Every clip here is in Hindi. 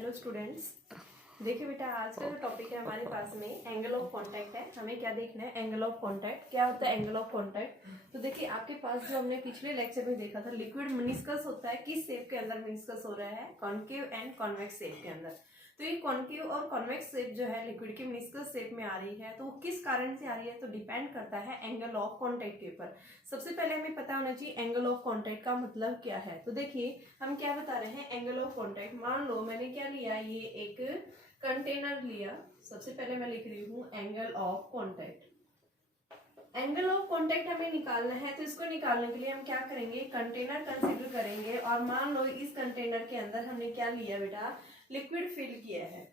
Hello students. देखिए बेटा, आज का जो टॉपिक है हमारे पास में एंगल ऑफ कांटेक्ट है। हमें क्या देखना है? Angle of contact. क्या होता है एंगल ऑफ कांटेक्ट? तो देखिए आपके पास जो हमने पिछले लेक्चर में देखा था, लिक्विड मेनिस्कस होता है। किस शेप के अंदर मेनिस्कस हो रहा है? कॉन्केव एंड कॉन्वेक्स शेप के अंदर। तो ये कॉन्केव और कॉन्वेक्स शेप जो है लिक्विड की मेनिस्कस शेप में आ रही है, तो वो किस कारण से आ रही है? तो डिपेंड करता है एंगल ऑफ कांटेक्ट के ऊपर। सबसे पहले हमें पता होना चाहिए एंगल ऑफ कांटेक्ट का मतलब क्या है। तो देखिए हम क्या बता रहे हैं, एंगल ऑफ कांटेक्ट। मान लो मैंने क्या लिया, ये एक कंटेनर लिया। सबसे पहले मैं लिख रही हूँ angle of contact. Angle of contact हमें निकालना है, तो इसको निकालने के लिए हम क्या करेंगे, कंटेनर कंसीडर करेंगे। और मान लो इस कंटेनर के अंदर हमने क्या लिया बेटा, लिक्विड फिल किया है।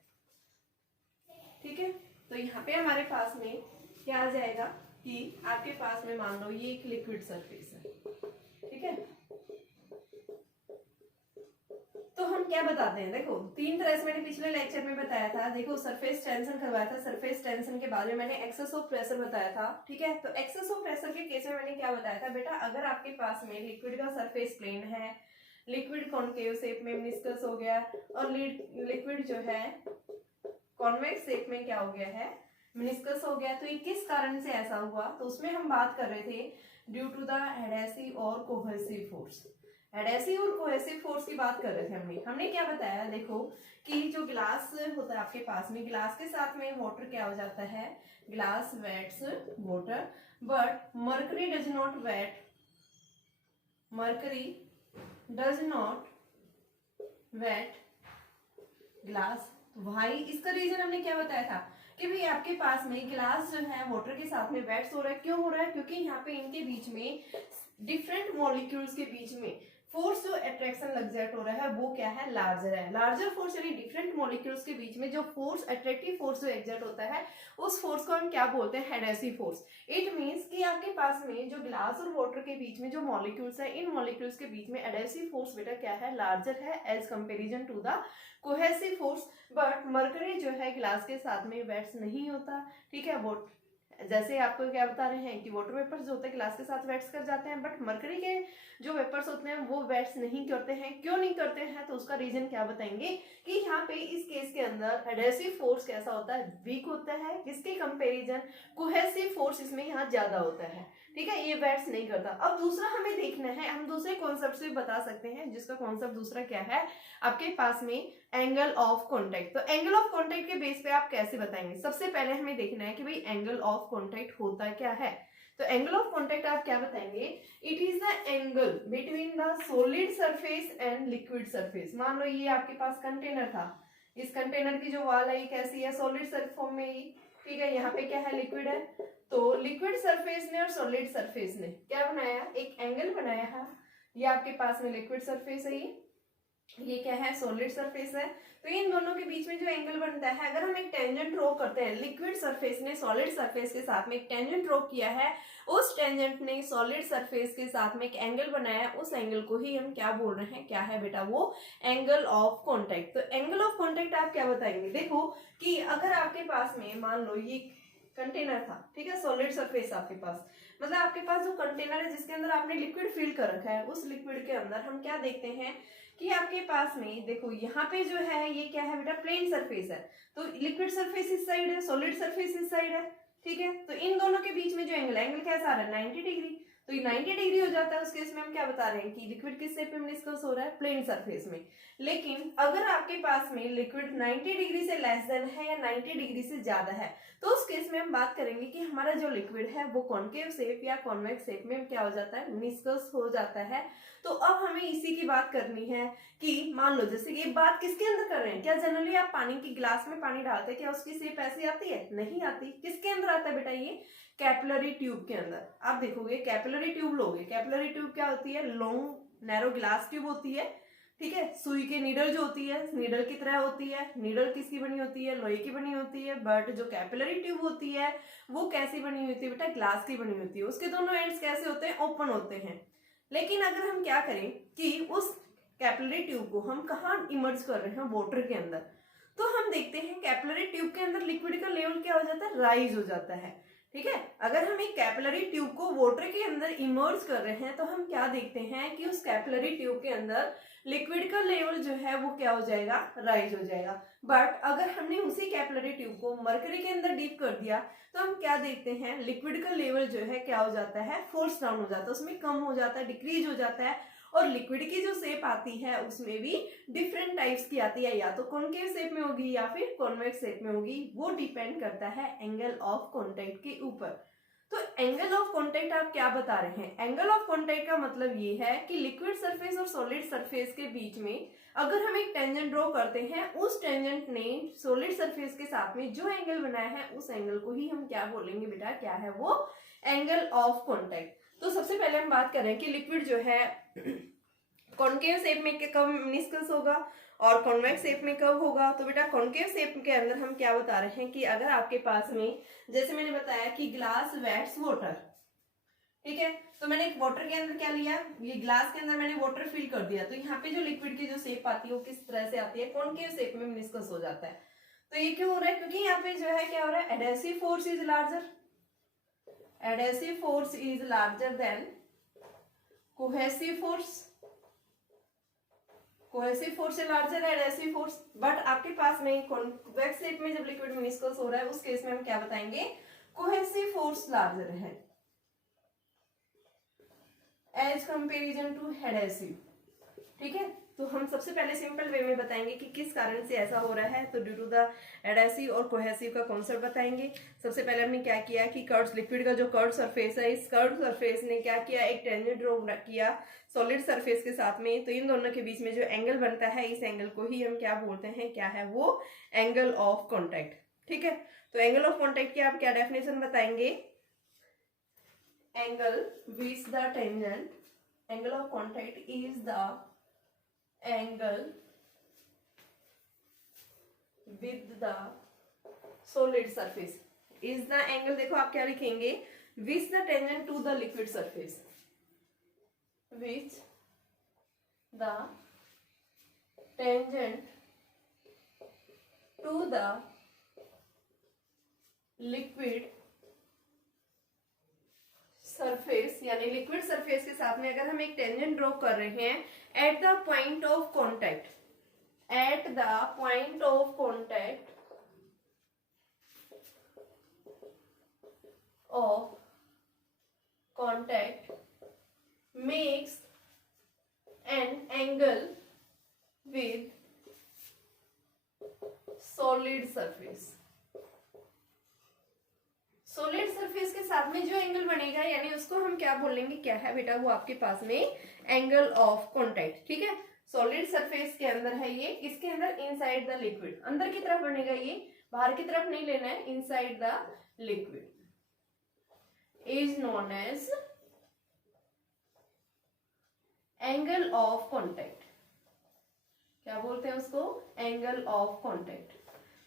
ठीक है, तो यहाँ पे हमारे पास में क्या आ जाएगा कि आपके पास में मान लो ये एक लिक्विड सरफेस है। ठीक है, तो हम क्या बताते हैं, देखो तीन तरह से मैंने पिछले लेक्चर में बताया था। देखो सरफेस टेंशन करवाया था, सरफेस टेंशन के बाद में मैंने एक्सेस ऑफ प्रेशर बताया था। ठीक है, तो एक्सेस ऑफ प्रेशर के केस में मैंने क्या बताया था बेटा, अगर आपके पास में लिक्विड का सरफेस प्लेन है, लिक्विड कॉन्केव शेप में मेनिस्कस हो गया, और लिक्विड जो है कॉन्वेक्स शेप में क्या हो गया है, मेनिस्कस हो गया, तो ये किस कारण से ऐसा हुआ? तो उसमें हम बात कर रहे थे ड्यू टू द एडहेसिव और कोहेसिव फोर्स। एडहेसिव और कोहेसिव फोर्स की बात कर रहे थे हमने क्या बताया, देखो कि जो ग्लास होता है आपके पास में, ग्लास के साथ में वाटर क्या हो जाता है, glass wets water, but mercury does not wet, mercury does not wet glass. भाई इसका रीजन हमने क्या बताया था कि भाई आपके पास में गिलास जो है वाटर के साथ में वेट्स हो रहा है। क्यों हो रहा है? क्योंकि यहाँ पे इनके बीच में डिफरेंट मॉलिक्यूल्स के बीच में फोर्स जो अट्रैक्शन एग्जर्ट हो रहा है वो क्या है, लार्जर है। लार्जर फोर्स यानी डिफरेंट मॉलिक्यूल्स के बीच में जो फोर्स, अट्रैक्टिव फोर्स जो एग्जर्ट होता है, उस फोर्स को हम क्या बोलते हैं, एडहेसिव फोर्स। इट मींस कि आपके पास में जो ग्लास और वाटर के बीच में जो मॉलिक्यूल्स है, इन मॉलिक्यूल्स के बीच में एडहेसिव फोर्स बेटा क्या है, लार्जर है as comparison to the cohesive force. But mercury जो है ग्लास के साथ में वेट्स नहीं होता। ठीक है, वो जैसे आपको क्या बता रहे हैं कि वाटर वेपर्स जो होते हैं ग्लास के साथ वेट्स कर जाते हैं, बट मरकरी के जो वेपर्स होते हैं वो वेट्स नहीं करते हैं। क्यों नहीं करते हैं? तो उसका रीजन क्या बताएंगे कि यहाँ पे इस केस के अंदर एडहेसिव फोर्स कैसा होता है, वीक होता है। किसके कंपेरिजन? कोहेसिव फोर्स इसमें यहाँ ज्यादा होता है। ठीक है, ये वेट्स नहीं करता। अब दूसरा हमें देखना है, हम दूसरे कॉन्सेप्ट से बता सकते हैं, जिसका कॉन्सेप्ट दूसरा क्या है आपके पास में, एंगल ऑफ कांटेक्ट। तो एंगल ऑफ कांटेक्ट के बेस पे आप कैसे बताएंगे? सबसे पहले हमें देखना है कि भाई एंगल ऑफ कांटेक्ट होता क्या है। तो एंगल ऑफ कांटेक्ट आप क्या बताएंगे, it is the angle between the solid surface and liquid surface. मान लो ये आपके पास कंटेनर था, इस कंटेनर की जो वॉल है ये कैसी है, सॉलिड फॉर्म में ही। ठीक है, यहाँ पे क्या है, लिक्विड है। तो लिक्विड सरफेस ने और सॉलिड सरफेस ने क्या बनाया, एक एंगल बनाया है। ये आपके पास में लिक्विड सरफेस है, ये क्या है, सॉलिड सरफेस है। तो इन दोनों के बीच में जो एंगल बनता है, अगर हम एक टेंजेंट ड्रॉ करते हैं, लिक्विड सरफेस ने सॉलिड सरफेस के साथ में एक टेंजेंट ड्रॉ किया है, उस टेंजेंट ने सॉलिड सरफेस के साथ में एक एंगल बनाया, उस एंगल को ही हम क्या बोल रहे हैं, क्या है बेटा, वो एंगल ऑफ कांटेक्ट। तो एंगल ऑफ कांटेक्ट आप क्या बताएंगे, देखो कि अगर आपके पास में मान लो ये कंटेनर था, ठीक है, सॉलिड सरफेस आपके पास, मतलब आपके पास जो कंटेनर है जिसके अंदर आपने लिक्विड फिल कर रखा है, उस लिक्विड के अंदर हम क्या देखते हैं कि आपके पास में देखो यहाँ पे जो है ये क्या है बेटा, प्लेन सरफेस है। तो लिक्विड सरफेस इस साइड है, सॉलिड सरफेस इस साइड है। ठीक है, तो इन दोनों के बीच में जो एंगल कैसा आ रहा है, 90 डिग्री। तो ये 90 डिग्री हो जाता है। उस केस में हम क्या बता रहे हैं कि लिक्विड किस शेप में मेनिस्कस हो रहा है, प्लेन सरफेस में। लेकिन अगर आपके पास में लिक्विड 90 डिग्री से लेस देन है या 90 डिग्री से ज्यादा है, तो उस केस में हम बात करेंगे कि हमारा जो लिक्विड है वो कॉन्केव शेप या कॉन्वेक्स शेप में क्या हो जाता है, मेनिस्कस हो जाता है। तो अब हमें इसी की बात करनी है कि मान लो जैसे कि बात किसके अंदर कर रहे हैं, क्या जनरली आप पानी की गिलास में पानी डालते हैं, क्या उसकी शेप ऐसी आती है? नहीं आती। किसके अंदर आता है बेटा, ये कैपिलरी ट्यूब के अंदर। आप देखोगे कैपिलरी ट्यूब लोगे, कैपिलरी ट्यूब क्या होती है, लॉन्ग नैरो ग्लास ट्यूब होती है। ठीक है, सुई के नीडल जो होती है, नीडल की तरह होती है। नीडल किसकी बनी होती है, लोहे की बनी होती है। बट जो कैपिलरी ट्यूब होती है वो कैसी बनी होती है बेटा, ग्लास की बनी होती है। उसके दोनों एंड्स कैसे होते हैं, ओपन होते हैं। लेकिन अगर हम क्या करें कि उस कैपिलरी ट्यूब को हम कहाँ इमर्ज कर रहे हैं, वाटर के अंदर, तो हम देखते हैं कैपिलरी ट्यूब के अंदर लिक्विड का लेवल क्या हो जाता है, राइज हो जाता है। ठीक है। अगर हम एक कैपिलरी ट्यूब को वाटर के अंदर इमर्ज कर रहे हैं तो हम क्या देखते हैं कि उस कैपिलरी ट्यूब के अंदर लिक्विड का लेवल जो है वो क्या हो जाएगा, राइज हो जाएगा। बट अगर हमने उसी कैपिलरी ट्यूब को मरकरी के अंदर डीप कर दिया तो हम क्या देखते हैं, लिक्विड का लेवल जो है क्या हो जाता है, फोर्स डाउन हो जाता है, उसमें कम हो जाता है, डिक्रीज हो जाता है। और लिक्विड की जो शेप आती है उसमें भी डिफरेंट टाइप्स की आती है, या तो कॉनकेव शेप में होगी या फिर कॉन्वेक्स शेप में होगी, वो डिपेंड करता है एंगल ऑफ कॉन्टैक्ट के ऊपर। तो एंगल ऑफ कॉन्टैक्ट आप क्या बता रहे हैं, एंगल ऑफ कॉन्टैक्ट का मतलब ये है कि लिक्विड सरफेस और सॉलिड सरफेस के बीच में अगर हम एक टेंजेंट ड्रॉ करते हैं, उस टेंजेंट ने सॉलिड सरफेस के साथ में जो एंगल बनाया है उस एंगल को ही हम क्या बोलेंगे बेटा, क्या है वो, एंगल ऑफ कॉन्टैक्ट। तो सबसे पहले हम बात करें कि लिक्विड जो है कॉनकेव शेप में कब मेनिस्कस होगा और कॉन्वेक्स शेप में कब होगा। तो बेटा कॉनकेव शेप के अंदर हम क्या बता रहे हैं कि अगर आपके पास में, जैसे मैंने बताया कि ग्लास वेट्स वाटर, ठीक है, तो मैंने वाटर के अंदर क्या लिया, ये ग्लास के अंदर मैंने वाटर फिल कर दिया, तो यहाँ पे जो लिक्विड की जो शेप आती है वो किस तरह से आती है, कॉनकेव शेप में मेनिस्कस हो जाता है। तो ये क्यों हो रहा है, क्योंकि यहाँ पे जो है क्या हो रहा है, adhesive force is larger, adhesive force is larger than cohesive force, cohesive force से लार्जर है एडहेसिव फोर्स। बट आपके पास में कॉन्वेक्स शेप में जब लिक्विड मेनिस्कस हो रहा है उस केस में हम क्या बताएंगे, कोहेसिव फोर्स लार्जर है एज कंपेरिजन टू एडहेसिव, ठीक है। तो हम सबसे पहले सिंपल वे में बताएंगे कि किस कारण से ऐसा हो रहा है, तो ड्यू टू द एडहेसिव और कोहेसिव का कॉन्सेप्ट बताएंगे। सबसे पहले हमने क्या किया कि कर्व्स, लिक्विड का जो कर्व सरफेस है, इस कर्व सरफेस ने क्या किया, एक टेंजेंट ड्रॉ किया सॉलिड सरफेस के साथ में, तो इन दोनों के बीच में जो एंगल बनता है इस एंगल को ही हम क्या बोलते हैं, क्या है वो, एंगल ऑफ कॉन्टैक्ट, ठीक है। तो एंगल ऑफ कॉन्टैक्ट की आप क्या डेफिनेशन बताएंगे, angle which the tangent, angle of contact is the angle with the solid surface is the angle, देखो आप क्या लिखेंगे, with the tangent to the liquid surface, which the tangent to the liquid surface, यानी लिक्विड सरफेस के साथ में अगर हम एक टेंजेंट ड्रॉ कर रहे हैं eight the point of contact, eight the point of contact of contact makes an angle with solid surface, solid surface के साथ में जो एंगल बनेगा यानी उसको हम क्या बोलेंगे, क्या है बेटा, वो आपके पास में एंगल ऑफ कॉन्टैक्ट, ठीक है। सॉलिड सरफेस के अंदर है ये, इसके अंदर इनसाइड द लिक्विड, अंदर की तरफ बनेगा ये, बाहर की तरफ नहीं लेना है, inside the liquid is known as angle of contact, क्या बोलते हैं उसको, एंगल ऑफ कॉन्टैक्ट।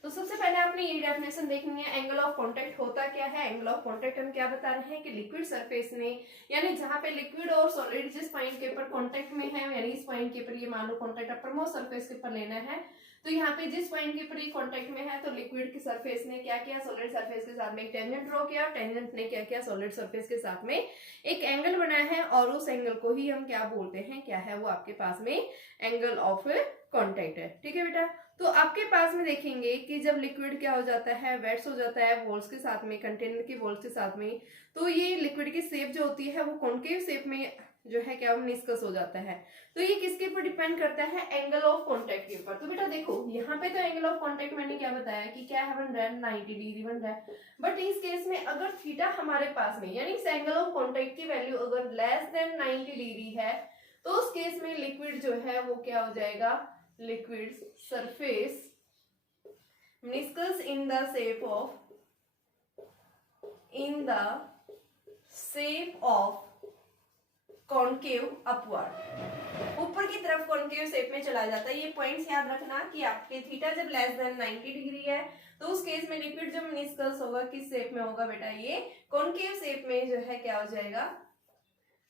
तो सबसे पहले आपने ये डेफिनेशन देखनी है, एंगल ऑफ कॉन्टैक्ट होता क्या है। एंगल ऑफ कॉन्टैक्ट हम क्या बता रहे हैं कि लिक्विड सरफेस ने, यानी जहां पे लिक्विड और सॉलिड जिस पॉइंट के ऊपर कॉन्टैक्ट में है, यानी इस पॉइंट के ऊपर ये मान लो कॉन्टैक्ट अपरमोस्ट सरफेस के ऊपर लेना है, तो यहाँ पे जिस पॉइंट के ऊपर ये कॉन्टैक्ट में है तो लिक्विड की सरफेस ने क्या किया, सॉलिड सरफेस के साथ में एक टेंजेंट ड्रॉ किया, टेंजेंट ने क्या किया, सॉलिड सरफेस के साथ में एक एंगल बनाया है और उस एंगल को ही हम क्या बोलते हैं, क्या है वो आपके पास में एंगल ऑफ कॉन्टैक्ट है, ठीक है बेटा। तो आपके पास में देखेंगे कि जब लिक्विड क्या हो जाता है, वेट्स हो जाता है वॉल्स के साथ में, कंटेनर की वॉल्स के साथ में, तो ये लिक्विड की शेप जो होती है वो कॉन्केव शेप में जो है क्या मेनिस्कस हो जाता है। तो ये किसके ऊपर डिपेंड करता है, एंगल ऑफ कॉन्टैक्ट के ऊपर। तो बेटा देखो यहाँ पे तो एंगल ऑफ कॉन्टैक्ट मैंने क्या बताया कि क्या है, बन रहा है 90 डिग्री बन रहा है। बट इस केस में अगर थीटा हमारे पास में, यानी इस एंगल ऑफ कॉन्टैक्ट की वैल्यू अगर लेस देन 90 डिग्री है तो उस केस में लिक्विड जो है वो क्या हो जाएगा, liquid surface meniscus in the shape of concave upward, ऊपर की तरफ कॉन्केव शेप में चला जाता है। ये पॉइंट्स याद रखना कि आपके थीटा जब लेस देन 90 डिग्री है तो उस केस में लिक्विड जब मेनिस्कस होगा किस शेप में होगा बेटा, ये कॉन्केव शेप में जो है क्या हो जाएगा,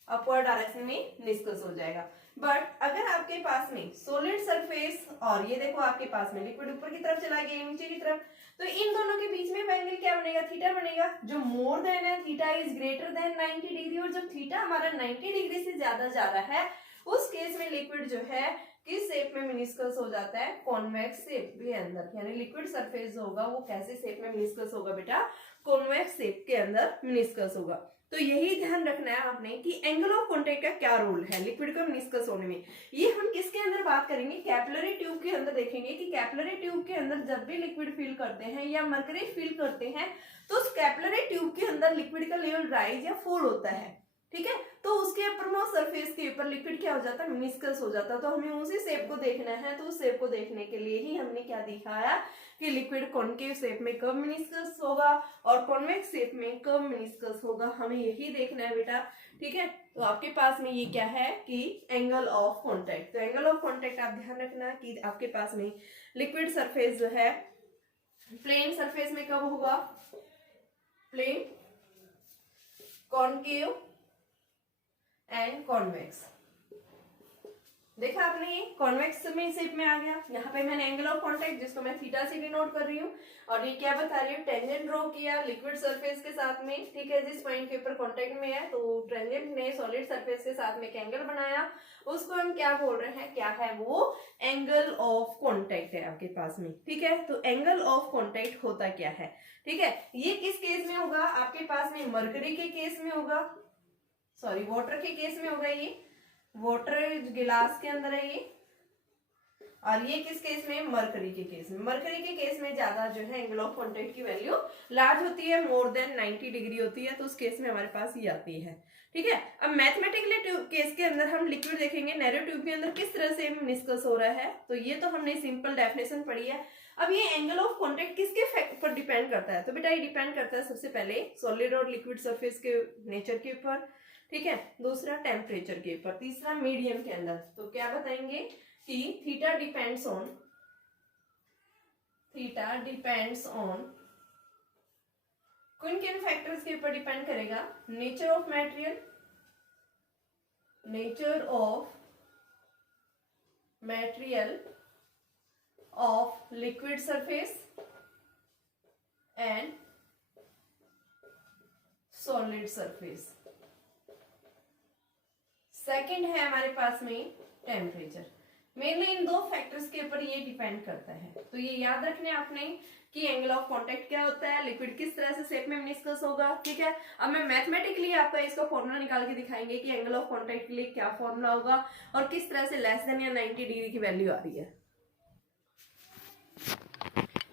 अपवर्ड डायरेक्शन में मेनिस्कस हो जाएगा। बट अगर आपके पास में सॉलिड सरफेस सरफेस, और ये देखो आपके पास में लिक्विड ऊपर की तरफ चला गया, नीचे की तरफ, तो इन दोनों के बीच में एंगल क्या बनेगा, थीटा बनेगा, जो मोर देन है theta is greater then 90 degree, और जब थीटा हमारा 90 डिग्री से ज्यादा जा रहा है उस केस में लिक्विड जो है किस शेप में मिनिस्कस हो जाता है, कॉन्वेक्स शेप के अंदर, यानी लिक्विड सरफेस जो होगा वो कैसे शेप में मिनिस्कस होगा बेटा, कॉन्वेक्स शेप के अंदर मिनिस्कस होगा। तो यही ध्यान रखना है आपने कि एंगल ऑफ कॉन्टेक्ट का क्या रोल है लिक्विड का मिनिस्कस होने में। ये हम किसके अंदर बात करेंगे, कैपिलरी ट्यूब के अंदर देखेंगे कि कैपिलरी ट्यूब के अंदर जब भी लिक्विड फिल करते हैं या मरकरी फिल करते हैं तो उस कैपिलरी ट्यूब के अंदर लिक्विड का लेवल राइज या फॉल होता है, ठीक है, तो उसके अपरमोस्ट सरफेस के ऊपर लिक्विड क्या हो जाता है, मिनिस्कस हो जाता है। तो हमें उसी शेप को देखना है, तो उस शेप को देखने के लिए ही हमने क्या दिखाया कि लिक्विड कॉनकेव शेप में कब मिनिस्कस होगा और कॉन्वेक्स शेप में कब मिनिस्कस होगा, हमें यही देखना है बेटा, ठीक है। तो आपके पास में ये क्या है कि एंगल ऑफ कॉन्टेक्ट, तो एंगल ऑफ कॉन्टेक्ट आप ध्यान रखना कि आपके पास में लिक्विड सरफेस जो है प्लेन सरफेस में कब होगा, प्लेन, कॉनकेव एंड कॉन्वेक्स। देखा आपने, ये कॉन्वेक्स में शेप में आ गया। यहाँ पे मैंने एंगल ऑफ कांटेक्ट जिसको मैं थीटा से डिनोट कर रही हूँ, और ये क्या बता रही हूँ, टेंजेंट ड्रॉ किया लिक्विड सरफेस के साथ में, ठीक है, जिस पॉइंट के ऊपर कांटेक्ट में है, तो टेंजेंट ने सॉलिड सरफेस के साथ में एक एंगल बनाया, उसको हम क्या बोल रहे हैं, क्या है वो, एंगल ऑफ कांटेक्ट है आपके पास में, ठीक है। तो एंगल ऑफ कांटेक्ट होता क्या है, ठीक है, ये किस केस में होगा, आपके पास में मरकरी के केस में होगा, सॉरी वाटर के केस में होगा, ये वाटर गिलास के अंदर है ये, और ये किस केस में, मरकरी के केस में। मरकरी के केस में ज्यादा जो है एंगल ऑफ कांटेक्ट की वैल्यू लार्ज होती है, मोर देन 90 डिग्री होती है, तो उस केस में हमारे पास ये आती है, ठीक है। अब मैथमेटिकली केस के अंदर हम लिक्विड देखेंगे नैरो ट्यूब के अंदर किस तरह से मिनिस्कस हो रहा है, तो ये तो हमने सिंपल डेफिनेशन पढ़ी है। अब ये एंगल ऑफ कांटेक्ट किसके फैक्ट पर डिपेंड करता है, तो बेटा ये डिपेंड करता है सबसे पहले सॉलिड और लिक्विड सरफेस के नेचर के ऊपर, ठीक है, दूसरा टेम्परेचर के ऊपर, तीसरा मीडियम के अंदर। तो क्या बताएंगे कि थीटा डिपेंड्स ऑन किन किन फैक्टर्स के ऊपर डिपेंड करेगा, nature of material of liquid surface and solid surface. Second है हमारे पास में टेम्परेचर। मेनली इन दो फैक्टर्स के ऊपर ये डिपेंड करता है, तो ये याद रखने आपने कि एंगल ऑफ कांटेक्ट क्या होता है, लिक्विड किस तरह से शेप में मिनिस्कस होगा, ठीक है। अब मैं मैथमेटिकली आपका इसका फॉर्मूला निकाल के दिखाएंगे कि एंगल ऑफ कांटेक्ट के लिए क्या फॉर्मूला होगा और किस तरह से लेस देन या 90 डिग्री की वैल्यू आ रही है।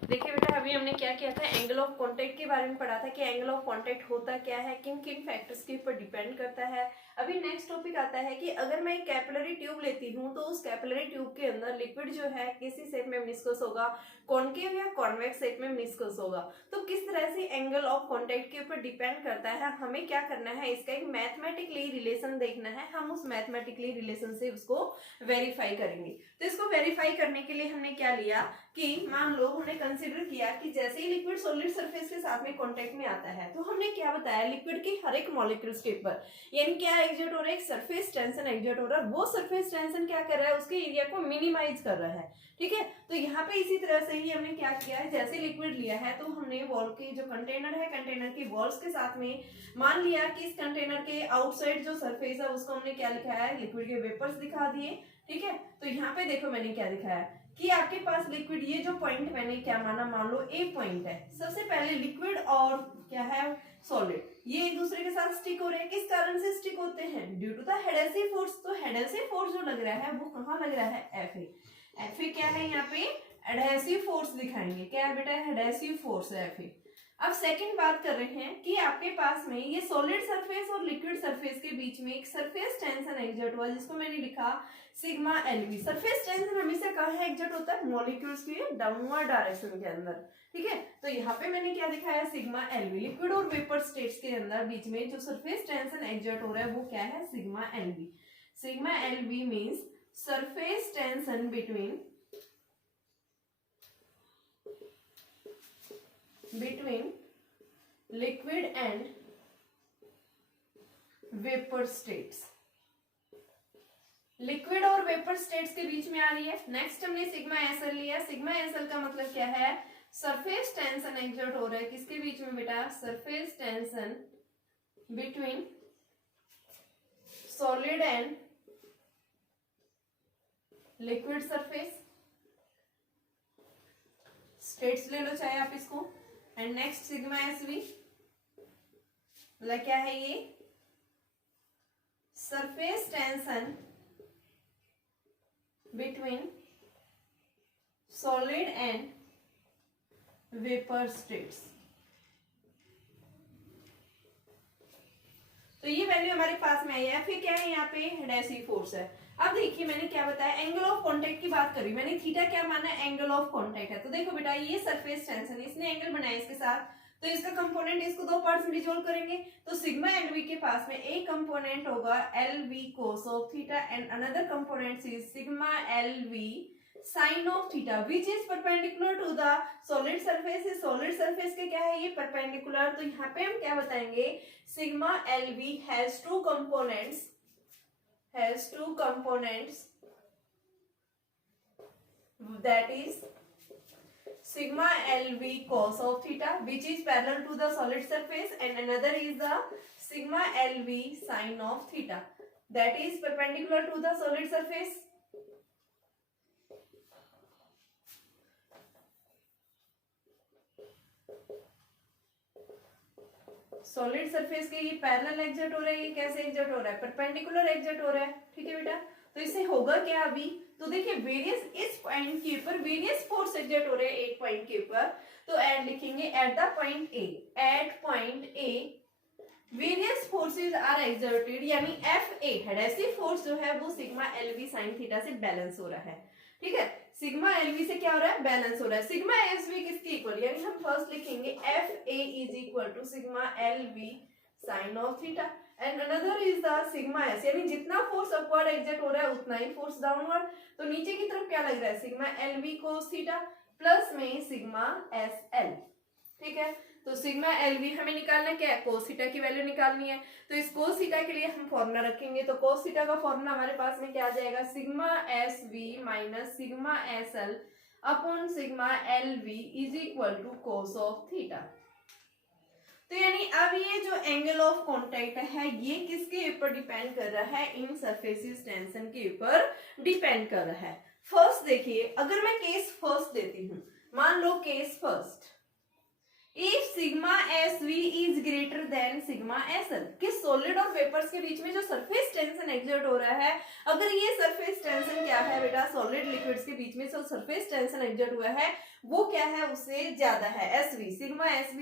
देखिए बेटा, अभी हमने क्या किया था, एंगल ऑफ कांटेक्ट के बारे में पढ़ा था कि एंगल ऑफ कांटेक्ट होता क्या है, किन किन फैक्टर्स के ऊपर डिपेंड करता है। अभी नेक्स्ट टॉपिक आता है कि अगर मैं एक कैपिलरी ट्यूब लेती हूँ तो उस कैपिलरी ट्यूब के अंदर लिक्विड जो है किसी शेप में मिनिस्कस होगा, कॉनकेव या कॉन्वेक्स शेप में मिनिस्कस होगा, तो किस तरह से एंगल ऑफ कांटेक्ट के ऊपर डिपेंड करता है। हमें क्या करना है, इसका एक मैथमेटिकली रिलेशन देखना है, हम उस मैथमेटिकली रिलेशन से उसको वेरीफाई करेंगे। तो इसको वेरीफाई करने के लिए हमने क्या लिया कि मान लो हमने कंसिडर किया कि जैसे ही लिक्विड सॉलिड सरफेस के साथ में कांटेक्ट में आता है, तो हमने क्या बताया, लिक्विड की हर एक मॉलिक्यूल्स के ऊपर यानी क्या एग्जर्ट हो रहा है, एक सरफेस टेंशन एग्जर्ट हो रहा है, वो सरफेस टेंशन क्या कर रहा है, उसके एरिया को मिनिमाइज कर रहा है, ठीक है। तो यहाँ पे इसी तरह से ही हमने क्या किया है, जैसे लिक्विड लिया है तो हमने वॉल के जो कंटेनर है, कंटेनर की वॉल्स के साथ में मान लिया कि इस कंटेनर के आउटसाइड जो सरफेस है उसको हमने क्या लिखा है, लिक्विड के वेपर्स दिखा दिए, ठीक है। तो यहाँ पे देखो मैंने क्या दिखाया कि आपके पास लिक्विड, ये जो पॉइंट मैंने क्या माना, मान लो ए पॉइंट है, सबसे पहले लिक्विड और क्या है, सॉलिड, ये एक दूसरे के साथ स्टिक हो रहे हैं। किस कारण से स्टिक होते हैं, due to the adhesive force. तो हेडेसिव फोर्स जो लग रहा है वो कहाँ लग रहा है, एफ ए क्या है, यहाँ पे एडहेसिव फोर्स दिखाएंगे, क्या है बेटा, हेडेसिव फोर्स है एफ ए। अब सेकंड बात कर रहे हैं कि आपके पास में ये सॉलिड सरफेस और लिक्विड सरफेस के बीच में एक सरफेस टेंशन एग्जर्ट हुआ, जिसको मैंने लिखा सिग्मा एलवी। सरफेस टेंशन हमेशा कहाँ एग्जर्ट होता है, मॉलिक्यूल्स के डाउनवर्ड डायरेक्शन के अंदर, ठीक है। तो यहाँ पे मैंने क्या दिखाया, सिग्मा एलवी। लिक्विड और वेपर स्टेट्स के अंदर बीच में जो सरफेस टेंशन एग्जर्ट हो रहा है वो क्या है, sigma LV. Sigma LV means surface tension between liquid and vapor states, liquid और वेपर स्टेट्स के बीच में आ रही है। नेक्स्ट हमने सिग्मा एसएल लिया। सिग्मा एसएल का मतलब क्या है, सरफेस टेंशन एक्सर्ट हो रहा है किसके बीच में बेटा, surface tension between solid and liquid surface. States ले लो चाहे आप इसको। एंड नेक्स्ट सिग्मा एसवी मतलब क्या है, ये surface tension between solid and vapour states. तो ये वैल्यू हमारे पास में आई है। फिर क्या है, यहाँ पे हेडेसिव फोर्स है। अब देखिए मैंने क्या बताया, एंगल ऑफ कांटेक्ट की बात करी मैंने, थीटा क्या माना, एंगल ऑफ कांटेक्ट है। तो देखो बेटा ये सरफेस टेंशन, इसने एंगल बनाया इसके साथ, तो इसका कंपोनेंट, इसको दो पार्ट्स में डिसॉल्व करेंगे तो सिग्मा एलवी के पास में एक कंपोनेंट होगा LV cos of theta and another component is sigma LV sine of theta which is perpendicular to the solid surface. Solid surface के क्या है, ये परपेंडिकुलर। तो यहाँ पे हम क्या बताएंगे, sigma LV has two components that is sigma LV cos of theta which is parallel to the solid surface and another is the sigma LV sin of theta that is perpendicular to the solid surface. Solid surface के ये पैरेलल एग्जर्ट हो रहा है, ये कैसे एग्जर्ट हो रहा है, परपेंडिकुलर एग्जर्ट हो रहा है। ठीक है बेटा, तो इससे होगा क्या अभी, तो देखिए वेरियस, इस पॉइंट के ऊपर वेरियस फोर्स एग्जर्ट हो रहे हैं एक पॉइंट के ऊपर, तो एड लिखेंगे at the point A, at point A various forces are exerted, यानी एफ ए हेडेसिव फोर्स जो है वो सिग्मा एलवी साइन थीटा से बैलेंस हो रहा है। ठीक है, सिग्मा एलवी से क्या हो रहा है, बैलेंस हो रहा है। सिग्मा एसवी किसके इक्वल, यानी हम फर्स्ट लिखेंगे F A is equal to sigma LV sine of theta and another is the sigma S, यानी जितना फोर्स अपवर्ड एग्जर्ट हो रहा है उतना ही फोर्स डाउनवर्ड। तो नीचे की तरफ क्या लग रहा है, sigma L V cos theta plus में सिग्मा एस एल। ठीक है, तो सिग्मा एलवी हमें निकालना क्या है, कोस थीटा की वैल्यू निकालनी है। तो इस कोस थीटा के लिए हम फॉर्मूला रखेंगे, तो कोस थीटा का फॉर्मूला हमारे पास में क्या आ जाएगा, sigma S V minus sigma S L upon sigma L V is equal to cos of theta. तो यानी अब ये जो एंगल ऑफ कांटेक्ट है ये किसके ऊपर डिपेंड कर रहा है, इन सरफेसिस टेंशन के ऊपर डिपेंड कर रहा है। फर्स्ट देखिए, अगर मैं केस फर्स्ट देती हूं, मान लो case first, if sigma S V is greater than sigma S L, कि सॉलिड और वेपर्स के बीच में जो सरफेस टेंशन एक्सर्ट हो रहा है, अगर ये सरफेस टेंशन क्या है बेटा, सॉलिड लिक्विड्स के बीच में जो सरफेस टेंशन एक्सर्ट हुआ है वो क्या है, उससे ज्यादा है, S V, sigma S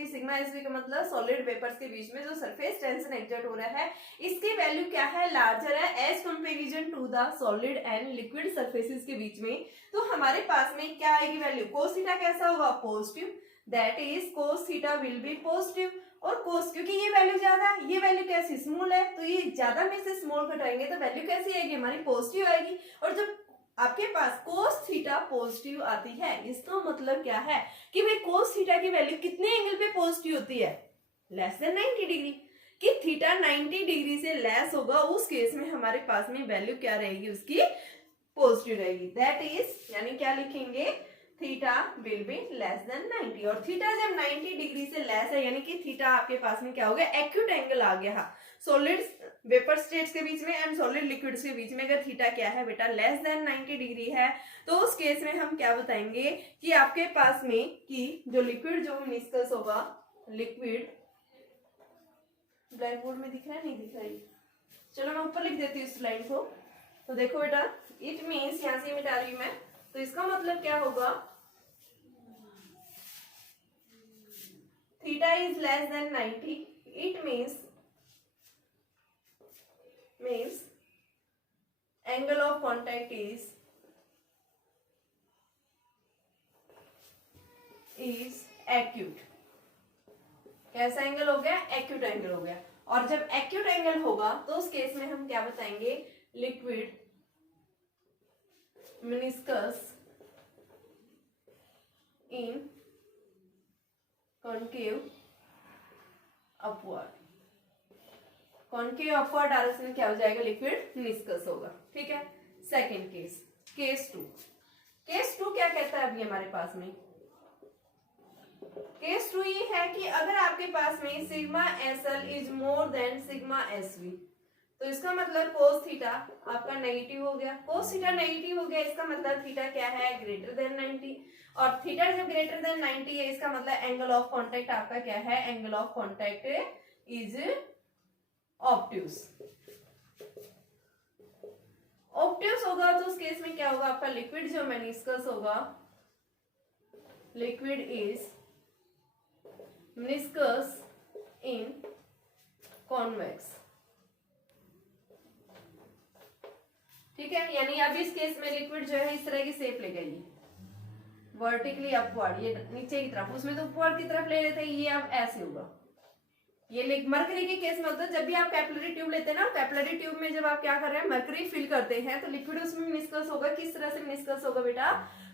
we का मतलब सॉलिड वेपर्स के बीच में जो सरफेस टेंशन एक्सर्ट हो रहा है इसकी वैल्यू क्या है, लार्जर है as comparison to the solid and liquid surfaces के बीच में। तो हमारे पास में क्या आएगी वैल्यू, कोस थीटा कैसा होगा, positive, that is cos theta will be positive. और कोस, क्योंकि ये वैल्यू ज्यादा है, ये वैल्यू कैसी, स्मॉल है, तो ये ज्यादा में से स्मॉल घटाएंगे तो वैल्यू कैसी आएगी, हमारी पॉजिटिव आएगी। और जब आपके पास कोस थीटा पॉजिटिव आती है, इसका मतलब क्या है कि भाई कोस थीटा की वैल्यू कितने एंगल पे पॉजिटिव होती है, लेस देन 90 डिग्री, कि थीटा 90 डिग्री से लेस होगा, उस केस में हमारे पास में वैल्यू क्या रहेगी, उसकी पॉजिटिव रहेगी। दैट इज, यानी क्या लिखेंगे, theta will be less than 90। और थीटा जब 90 डिग्री से लेस है, यानी कि थीटा आपके पास में क्या हो गया, एक्यूट एंगल आ गया। सॉलिड वेपर स्टेट्स के बीच में एंड सॉलिड लिक्विड्स के बीच में अगर थीटा क्या है बेटा, लेस देन 90 डिग्री है, तो उस केस में हम क्या बताएंगे कि आपके पास में कि जो लिक्विड जो मिनिस्कस होगा, लिक्विड, ब्लैक बोर्ड में दिख रहा है, नहीं दिख रहा है, चलो मैं ऊपर लिख देती हूँ इस लाइन को। तो देखो बेटा, इट मीन्स, यहां से मिटा रही हूं मैं, तो इसका मतलब क्या होगा, theta is less than 90, it means angle of contact is acute. कैसा एंगल हो गया, एक्यूट एंगल हो गया। और जब एक्यूट एंगल होगा तो उस केस में हम क्या बताएंगे, liquid meniscus in concave upward, concave upward direction में क्या हो जाएगा, लिक्विड मेनिस्कस होगा। ठीक है, सेकेंड केस, केस 2। केस 2 क्या कहता है अभी हमारे पास में? केस 2 ये है कि अगर आपके पास में sigma S L is more than sigma S we, तो इसका मतलब कोस थीटा आपका नेगेटिव हो गया। कोस थीटा नेगेटिव हो गया, इसका मतलब थीटा क्या है? Greater than 90। और थीटा जब ग्रेटर देन 90 है, इसका मतलब एंगल ऑफ कॉन्टेक्ट आपका क्या है? Angle of contact is obtuse. Obtuse होगा तो उस केस में क्या होगा? आपका लिक्विड जो मेनिस्कस होगा, liquid is meniscus in convex. ठीक है, यानी अब इस केस में लिक्विड जो है इस तरह की शेप ले गई, वर्टिकली अपवर्ड, ये नीचे की तरफ, उसमें तो ऊपर की तरफ ले लेते हैं, ये अब ऐसे होगा। ये मरकरी के केस में होता है, जब भी आप कैपिलरी ट्यूब लेते हैं ना, कैपिलरी ट्यूब में जब आप क्या कर रहे हैं? मरकरी फिल करते हैं, तो लिक्विड उसमें मेनिस्कस होगा। किस तरह से मेनिस्कस होगा बेटा?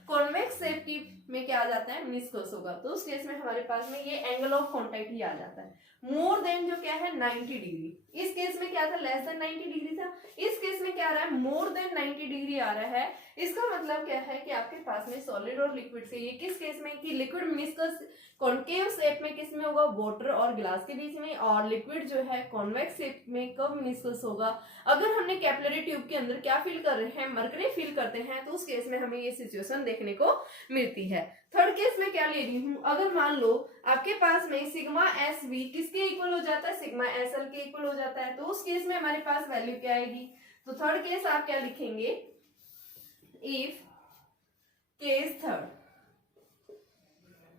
कॉन्वेक्स शेप की में क्या आ जाता है? मेनिस्कस होगा। तो उस केस में हमारे पास में ये एंगल ऑफ कॉन्टैक्ट ही आ जाता है, मोर देन जो क्या है? 90 डिग्री। इस केस में क्या था? लेस देन 90 डिग्री था। इस केस में क्या आ रहा है? मोर देन 90 डिग्री आ रहा है। इसका मतलब क्या है कि आपके पास में सॉलिड और लिक्विड से, ये किस केस में? कि लिक्विड मेनिस्कस कॉन्केव शेप में किस में होगा? वाटर और ग्लास के बीच में। और लिक्विड जो है कॉन्वेक्स शेप में कब मेनिस्कस होगा? अगर हमने कैपिलरी ट्यूब के अंदर क्या फील कर रहे हैं? मरकरी फील करते हैं, तो उस केस में हमें ये सिचुएशन देखने को मिलती है। थर्ड केस में क्या ले रही हूं? अगर मान लो आपके पास में सिग्मा एस वी किसके इक्वल हो जाता है? सिग्मा एस एल के इक्वल हो जाता है, तो उस केस में हमारे पास वैल्यू क्या आएगी? तो थर्ड केस आप क्या लिखेंगे? If case third,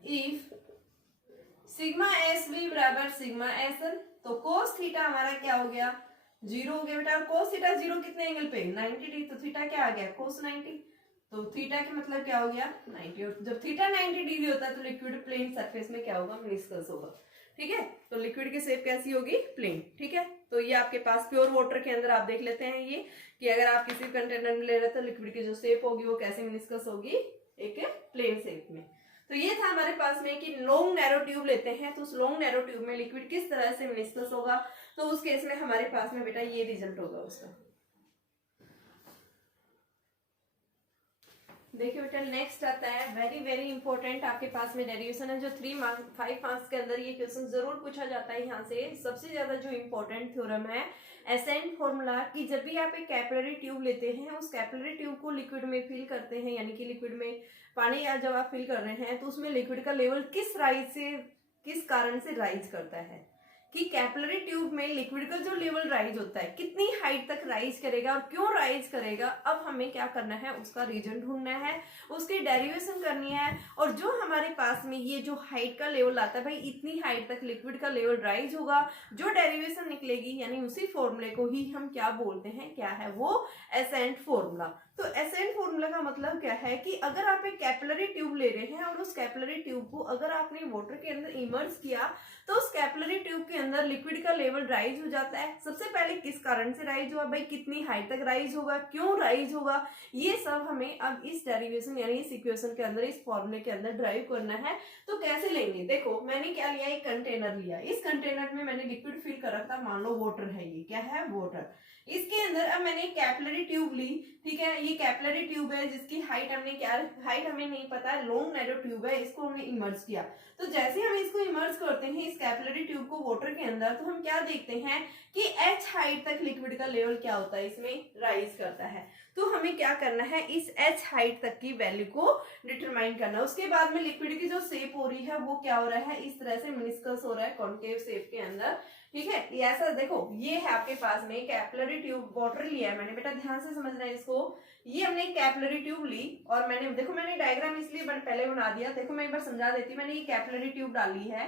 if sigma S we बराबर सिग्मा एस एल, तो कोस थीटा हमारा क्या हो गया? 0 हो गया बेटा। कोस थीटा 0 कितने एंगल पे? 90 डिग्री, तो थीटा क्या आ गया? कोस 90। तो थीटा का मतलब क्या हो गया? 90। और जब थीटा 90 डिग्री होता है तो लिक्विड प्लेन सरफेस में क्या होगा? मेनिस्कस होगा। ठीक है, तो लिक्विड की शेप कैसी होगी? प्लेन। ठीक है, तो ये आपके पास प्योर वाटर के अंदर आप देख लेते हैं ये कि अगर आप किसी कंटेनर में ले रहे तो लिक्विड की जो शेप होगी वो कैसे मेनिस्कस होगी? एक प्लेन शेप में। तो ये था हमारे पास में कि लॉन्ग नैरो ट्यूब लेते हैं तो उस लॉन्ग नैरो ट्यूब में लिक्विड किस तरह से मेनिस्कस होगा, तो उस केस में हमारे पास में बेटा ये रिजल्ट होगा उसका। देखिए बेटा नेक्स्ट आता है वेरी वेरी इंपॉर्टेंट, आपके पास में डेरिवेशन है जो 5 मार्क्स के अंदर ये क्वेश्चन जरूर पूछा जाता है। यहाँ से सबसे ज्यादा जो इंपॉर्टेंट थ्योरम है एसेंट फॉर्मूला, कि जब भी आप एक कैपिलरी ट्यूब लेते हैं उस कैपिलरी ट्यूब को लिक्विड में फिल करते हैं, यानी कि लिक्विड में पानी या जब आप फिल कर रहे हैं तो उसमें लिक्विड का लेवल किस कारण से राइज करता है, कि कैपिलरी ट्यूब में लिक्विड का जो लेवल राइज होता है कितनी हाइट तक राइज करेगा और क्यों राइज करेगा। अब हमें क्या करना है? उसका रीजन ढूंढना है, उसकी डेरिवेशन करनी है। और जो हमारे पास में ये जो हाइट का लेवल आता है, भाई इतनी हाइट तक लिक्विड का लेवल राइज होगा, जो डेरिवेशन निकलेगी यानी उसी फॉर्मूले को ही हम क्या बोलते हैं? क्या है वो? Ascent formula. तो एसेंट फॉर्मूला का मतलब क्या है कि अगर आप एक कैपिलरी ट्यूब ले रहे हैं और उस कैपिलरी ट्यूब को अगर आपने वाटर के अंदर इमर्ज किया तो उस कैपिलरी ट्यूब के अंदर लिक्विड का लेवल राइज हो जाता है। सबसे पहले किस कारण से राइज हुआ, भाई कितनी हाइट तक राइज होगा, क्यों राइज होगा, ये सब हमें अब इस डेरिवेशन यानी इस इक्वेशन के अंदर, इस फॉर्मूले के अंदर ड्राइव करना है। तो कैसे लेंगे? देखो मैंने क्या लिया, एक कंटेनर लिया, इस कंटेनर में मैंने लिक्विड फिल कर रखा, मान लो वाटर है, ये क्या है? वाटर। इसके अंदर अब मैंने कैपिलरी ट्यूब ली, ठीक है, ये कैपिलरी ट्यूब है जिसकी हाइट हमने क्या, हाइट हमें नहीं पता है, लॉन्ग नैरो ट्यूब है, इसको हमने इमर्ज किया। तो जैसे हम इसको इमर्ज करते हैं इस कैपिलरी ट्यूब को वाटर के अंदर, तो हम क्या देखते हैं कि h हाइट तक लिक्विड का लेवल क्या होता है? इसमें राइज करता है। तो हमें क्या करना है? इस h हाइट तक की वैल्यू को डिटरमाइन करना है। उसके बाद में लिक्विड की जो शेप हो रही है वो क्या हो रहा है? इस तरह से मेनिस्कस हो रहा है कॉन्केव शेप के अंदर। ठीक है, ये ऐसा देखो, ये है आपके पास में कैपिलरी ट्यूब, वाटर लिया है मैंने, बेटा ध्यान से समझना है इसको। ये हमने कैपिलरी ट्यूब ली और मैंने देखो, मैंने डायग्राम इसलिए पहले बना दिया, देखो मैं एक बार समझा देती। मैंने ये कैपिलरी ट्यूब डाली है,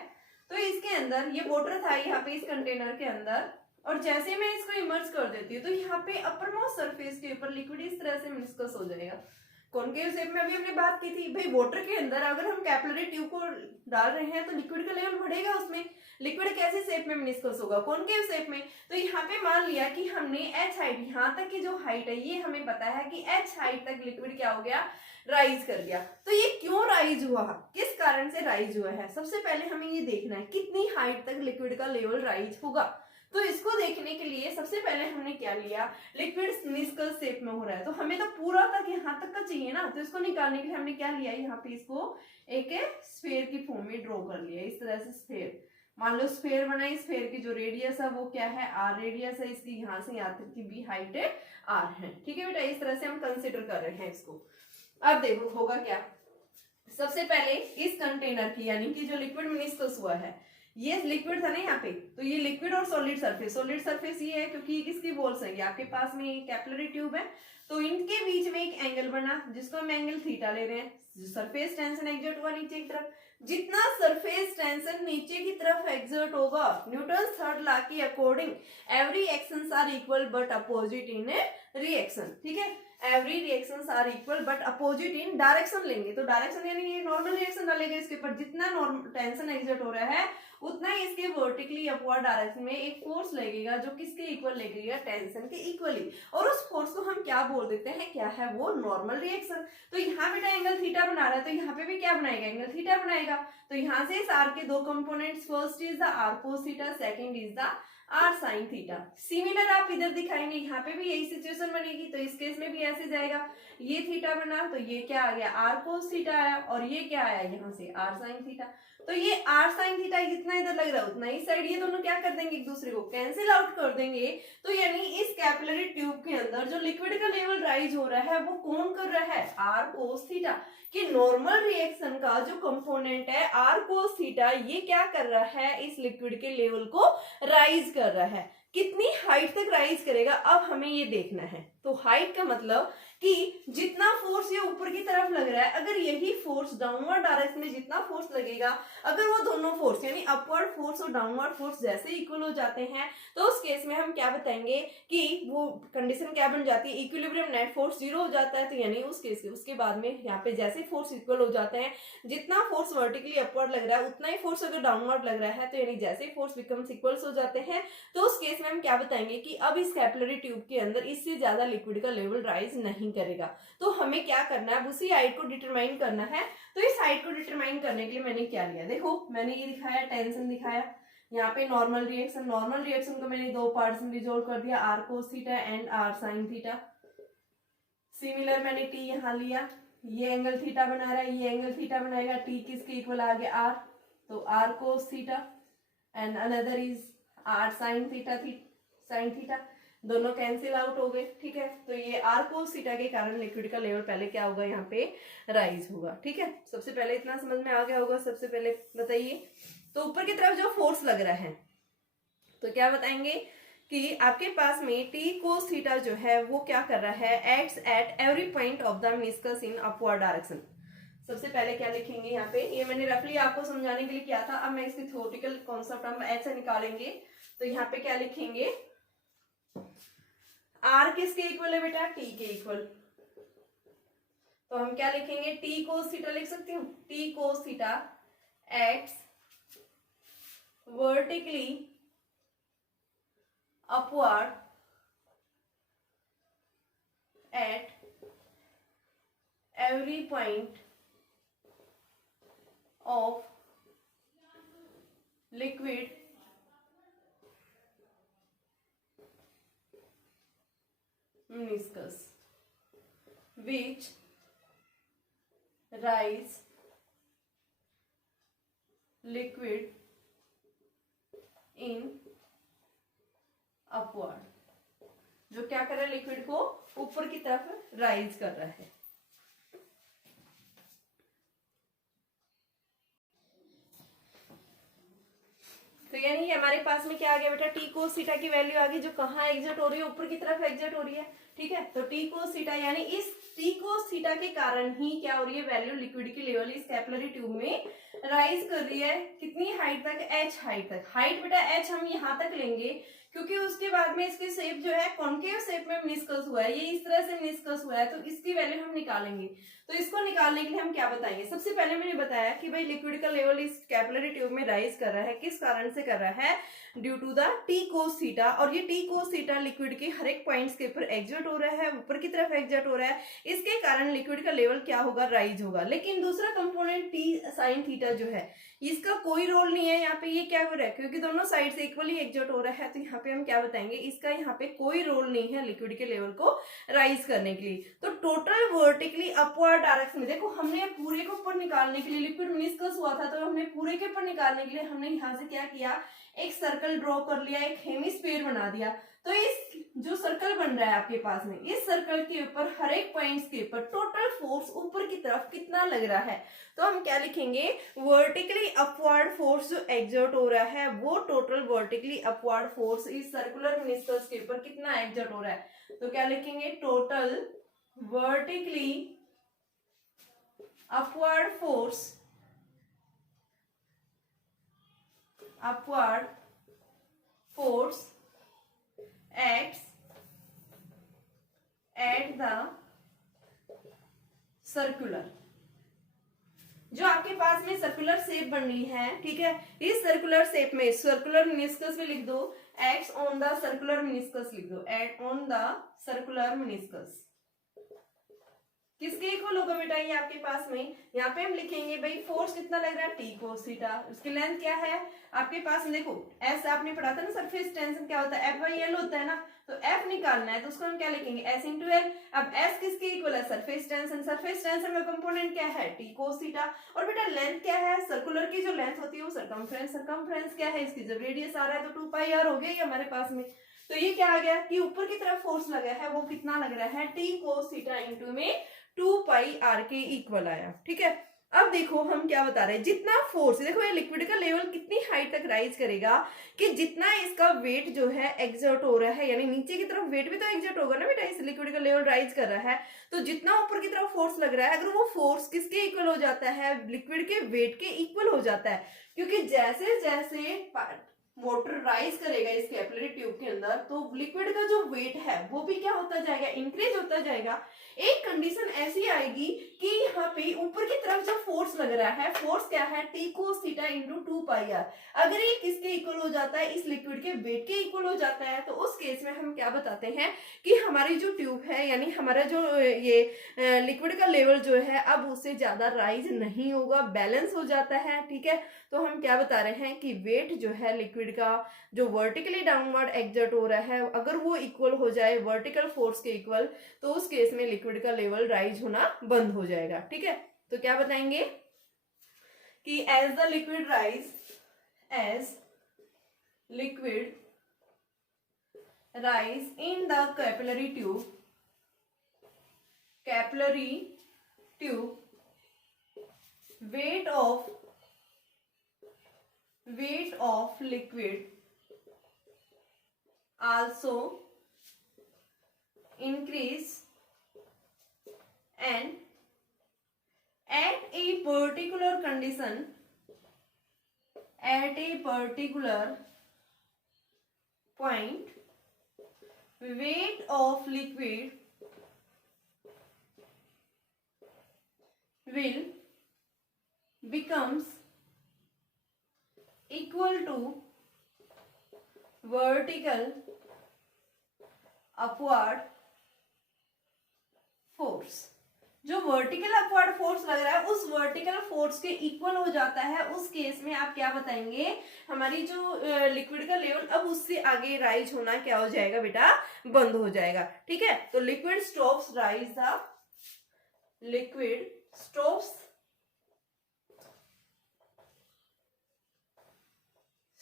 तो इसके अंदर ये वाटर था यहाँ पे इस कंटेनर के अंदर, और जैसे मैं इसको इमर्ज कर देती हूँ तो यहाँ पे अपर मोस्ट सरफेस के ऊपर लिक्विड इस तरह से मेनिस्कस हो जाएगा। कॉन्केव शेप में अभी हमने बात की थी, भाई वाटर के अंदर अगर हम कैपिलरी ट्यूब को डाल रहे हैं तो लिक्विड का लेवल बढ़ेगा, उसमें लिक्विड कैसे शेप में मेनिस्कस होगा? कॉन्केव शेप में। तो यहाँ पे मान लिया कि हमने h हाइट, यहाँ तक की जो हाइट है ये हमें पता है कि h हाइट तक लिक्विड क्या हो गया? राइज कर गया। तो ये क्यों राइज हुआ, किस कारण से राइज हुआ है? सबसे पहले हमें ये देखना है कितनी हाइट तक लिक्विड का लेवल राइज होगा। तो इसको देखने के लिए सबसे पहले हमने क्या लिया, लिक्विड मिनिस्कस शेप में हो रहा है, तो हमें तो पूरा तक यहाँ तक का चाहिए ना, तो इसको निकालने के लिए हमने क्या लिया, यहाँ पे इसको एक स्फेयर की फॉर्म में ड्रॉ कर लिया, इस तरह से स्फेयर। मान लो स्फेयर बनाई, स्फेयर की जो रेडियस है वो क्या है, आर रेडियस है इसकी, यहाँ से यहाँ तक की भी हाइट है आर है। ठीक है बेटा, इस तरह से हम कंसिडर कर रहे हैं इसको। अब देखो होगा क्या, सबसे पहले इस कंटेनर की यानी कि जो लिक्विड मिनिस्कस हुआ है, ये लिक्विड था ना यहाँ पे, तो ये लिक्विड और सॉलिड सरफेस, सॉलिड सरफेस ये है क्योंकि किसकी वॉल्स है, आपके पास में कैपिलरी ट्यूब है, तो इनके बीच में एक एंगल बना जिसको हम एंगल थीटा ले रहे हैं। सरफेस टेंशन एग्जर्ट हुआ नीचे की तरफ, जितना सरफेस टेंशन नीचे की तरफ एग्जर्ट होगा, न्यूटन्स थर्ड लॉ के according every actions are equal but opposite in a reaction. ठीक है, every reactions are equal but opposite in direction लेंगे, तो डायरेक्शन यानी ये नॉर्मल रिएक्शन डालेगा इसके ऊपर, जितना नॉर्मल टेंशन एग्जर्ट हो रहा है उतना ही इसके वर्टिकली अपवर्ड डायरेक्शन में एक फोर्स लगेगा जो किसके इक्वल लगेगा, टेंशन के इक्वली, और उस फोर्स को हम क्या बोल देते हैं, क्या है वो, नॉर्मल रिएक्शन। तो यहाँ बेटा एंगल थीटा बना रहा है, तो यहाँ पे भी क्या बनाएगा, एंगल थीटा बनाएगा। तो यहाँ से इस आर के दो components, first is the R cos theta, second is the R sine theta. Similar आप इधर दिखाएंगे, यहाँ पे भी यही सिचुएशन बनेगी, तो इस केस में भी ऐसे जाएगा, ये थीटा बना तो ये क्या आ गया, आर कोस थीटा आया, और ये क्या आया यहाँ से आर साइन थीटा। तो ये आर साइन थीटा जितना इधर लग रहा है उतना इस साइड, ये दोनों क्या कर देंगे, एक दूसरे को कैंसिल आउट कर देंगे। तो यानी इस कैपिलरी ट्यूब के अंदर जो लिक्विड का लेवल राइज हो रहा है वो कौन कर रहा है, आर कोस थीटा। कि नॉर्मल रिएक्शन का जो कंपोनेंट है आर कोस थीटा, ये क्या कर रहा है, इस लिक्विड के लेवल को राइज कर रहा है। कितनी हाइट तक राइज करेगा, अब हमें ये देखना है। तो हाइट का मतलब कि जितना फोर्स ये ऊपर की तरफ लग रहा है, अगर यही फोर्स डाउनवर्ड डायरेक्शन में जितना फोर्स लगेगा, अगर वो दोनों फोर्स यानी अपवर्ड फोर्स और डाउनवर्ड फोर्स जैसे इक्वल हो जाते हैं, तो उस केस में हम क्या बताएंगे कि वो कंडीशन क्या बन जाती है, इक्विलिब्रियम नेट फोर्स 0 हो जाता है। तो यानी उस केस के उसके बाद में यहाँ पे जैसे फोर्स इक्वल हो जाते हैं, जितना फोर्स वर्टिकली अपवर्ड लग रहा है उतना ही फोर्स अगर डाउनवर्ड लग रहा है, तो यानी जैसे फोर्स बिकम्स इक्वल्स हो जाते हैं, तो उस केस में हम क्या बताएंगे कि अब इस कैपिलरी ट्यूब के अंदर इससे ज्यादा लिक्विड का लेवल राइज नहीं करेगा। तो हमें क्या करना है, अब उसी हाइट को डिटरमाइन करना है। तो इस हाइट को डिटरमाइन करने के लिए मैंने क्या लिया, देखो मैंने ये दिखाया, टेंशन दिखाया, यहाँ पे नॉर्मल रिएक्शन, नॉर्मल रिएक्शन को मैंने दो पार्ट्स में डिसॉल्व कर दिया, R cos theta and R sine theta. Similar मैंने टी यहाँ लिया, ये एंगल थीटा बना रहा है, ये एंगल थीटा बनाएगा, टी किसके इक्वल आ गया, आर, तो R cos theta and another is R sine theta, sine theta, दोनों कैंसिल आउट हो गए। ठीक है, तो ये आर कोस थीटा के कारण लिक्विड का लेवल पहले क्या होगा, यहाँ पे राइज होगा। ठीक है, सबसे पहले इतना समझ में आ गया होगा। सबसे पहले बताइए, तो ऊपर की तरफ जो फोर्स लग रहा है, तो क्या बताएंगे कि आपके पास में टी कोस थीटा जो है वो क्या कर रहा है, acts at every point of the meniscus in upward direction. सबसे पहले क्या लिखेंगे यहाँ पे, ये मैंने रफली आपको समझाने के लिए किया था, अब मैं इसकी थ्योरेटिकल कॉन्सेप्ट हम ऐसे निकालेंगे। तो यहाँ पे क्या लिखेंगे, आर किसके इक्वल है बेटा, टी के इक्वल, तो हम क्या लिखेंगे, टी कोस थीटा लिख सकती हूँ, T cos theta acts vertically upward at every point of liquid meniscus which rise liquid in upward, जो क्या कर रहा है, लिक्विड को ऊपर की तरफ राइज कर रहा है। तो यानी हमारे पास में क्या आ गया बेटा, टी कोस थीटा की वैल्यू आ गई, जो कहाँ एग्जर्ट हो रही है, ऊपर की तरफ एग्जर्ट हो रही है। ठीक है, तो टी कोस थीटा यानी इस टी कोस थीटा के कारण ही क्या हो रही है, वैल्यू लिक्विड की लेवल इस कैपिलरी ट्यूब में राइज कर रही है। कितनी हाइट तक, एच हाइट तक। हाइट बेटा एच हम यहाँ तक लेंगे क्योंकि उसके बाद में इसकी शेप जो है कॉन्केव शेप में मेनिस्कस हुआ है, ये इस तरह से मेनिस्कस हुआ है, तो इसकी वैल्यू हम निकालेंगे। तो इसको निकालने के लिए हम क्या बताएंगे, सबसे पहले मैंने बताया कि भाई लिक्विड का लेवल इस कैपिलरी ट्यूब में राइज कर रहा है, किस कारण से कर रहा है, due to the T cos theta. और ये टी कोस थीटा लिक्विड के हर एक पॉइंट्स के ऊपर एग्जर्ट हो रहा है, ऊपर की तरफ एग्जर्ट हो रहा है, इसके कारण लिक्विड का लेवल क्या होगा, राइज होगा। लेकिन दूसरा कंपोनेंट टी साइन थीटा जो है, इसका कोई रोल नहीं है यहाँ पे, ये क्या हो रहा है, क्योंकि दोनों साइड से इक्वली एग्जर्ट हो रहा है, तो यहाँ पे हम क्या बताएंगे, इसका यहाँ पे कोई रोल नहीं है लिक्विड के लेवल को राइज करने के लिए। तो टोटल वर्टिकली अपवर्ड डायरेक्शन में देखो, हमने पूरे के ऊपर निकालने के लिए, लिक्विड मिनिस्कस हुआ था तो हमने पूरे के ऊपर निकालने के लिए हमने यहाँ से क्या किया, एक सर्कल ड्रॉ कर लिया, एक हेमिस्फीयर बना दिया। तो इस जो सर्कल बन रहा है आपके पास में, इस सर्कल के ऊपर हर एक पॉइंट्स के ऊपर टोटल फोर्स ऊपर की तरफ कितना लग रहा है, तो हम क्या लिखेंगे, वर्टिकली अपवर्ड फोर्स जो एग्जर्ट हो रहा है वो टोटल वर्टिकली अपवर्ड फोर्स इस सर्कुलर मिनिस्कस के ऊपर कितना एग्जर्ट हो रहा है, तो क्या लिखेंगे, total vertically upward force, upward force acts at the circular, जो आपके पास में सर्कुलर शेप बन रही है, ठीक है, इस सर्कुलर शेप में सर्कुलर मिनिस्कस में लिख दो act on the circular meniscus, लिख दो act on the circular meniscus. किसके इक्वल होगा बेटा, ये आपके पास में यहाँ पे हम लिखेंगे भाई फोर्स कितना लग रहा है, टी कोस थीटा, उसकी लेंथ क्या है आपके पास में, देखो एस आपने पढ़ा था ना, सरफेस टेंशन क्या होता है, एफ बाई एल होता है ना, तो एफ निकालना है तो उसको हम क्या लिखेंगे, एस इंटू एल। अब एस किसके इक्वल है, सरफेस टेंशन, सरफेस टेंशन का कंपोनेंट क्या है, टी कोस थीटा, और बेटा लेंथ क्या है, सर्कुलर की जो लेंथ होती है वो सरकमफ्रेंस, सरकमफ्रेंस क्या है, इसकी जब रेडियस आ रहा है तो 2 पाई आर हो गया ये हमारे पास में। तो ये क्या आ गया कि ऊपर की तरफ फोर्स लगा है वो कितना लग रहा है, टी कोस थीटा इंटू में 2 पाई आर के इक्वल आया, ठीक है। अब देखो हम क्या बता रहे हैं, जितना फोर्स, देखो ये लिक्विड का लेवल कितनी हाइट तक राइज करेगा कि जितना इसका वेट जो है एग्जर्ट हो रहा है, यानी नीचे की तरफ वेट भी तो एग्जर्ट होगा ना बेटा, इस लिक्विड का लेवल राइज कर रहा है, तो जितना ऊपर की तरफ फोर्स लग रहा है अगर वो फोर्स किसके इक्वल हो जाता है, लिक्विड के वेट के इक्वल हो जाता है, क्योंकि जैसे जैसे मोटर राइज करेगा इस कैपिलरी ट्यूब के अंदर तो लिक्विड का जो वेट है वो भी क्या होता जाएगा, इंक्रीज होता जाएगा। एक कंडीशन ऐसी आएगी कि यहाँ पे ऊपर की तरफ जो फोर्स लग रहा है, फोर्स क्या है, T cos theta into 2 pi R, अगर ये किसके इक्वल हो जाता है, इस लिक्विड के वेट के इक्वल हो जाता है, तो उस केस में हम क्या बताते हैं कि हमारी जो ट्यूब है, यानी हमारा जो ये लिक्विड का लेवल जो है अब उससे ज्यादा राइज नहीं होगा, बैलेंस हो जाता है, ठीक है। तो हम क्या बता रहे हैं कि वेट जो है लिक्विड का जो वर्टिकली डाउनवर्ड एग्जर्ट हो रहा है अगर वो इक्वल हो जाए वर्टिकल फोर्स के इक्वल, तो उस केस में लिक्विड का लेवल राइज होना बंद हो जाएगा, ठीक है। तो क्या बताएंगे कि as the liquid rise, as liquid rise in the capillary tube, weight of liquid also increase, and at a particular condition, at a particular point, weight of liquid will becomes equal to vertical upward force। जो वर्टिकल अपवर्ड फोर्स लग रहा है उस वर्टिकल फोर्स के इक्वल हो जाता है, उस केस में आप क्या बताएंगे, हमारी जो लिक्विड का लेवल अब उससे आगे राइज होना क्या हो जाएगा बेटा, बंद हो जाएगा, ठीक है। तो liquid stops rise, the liquid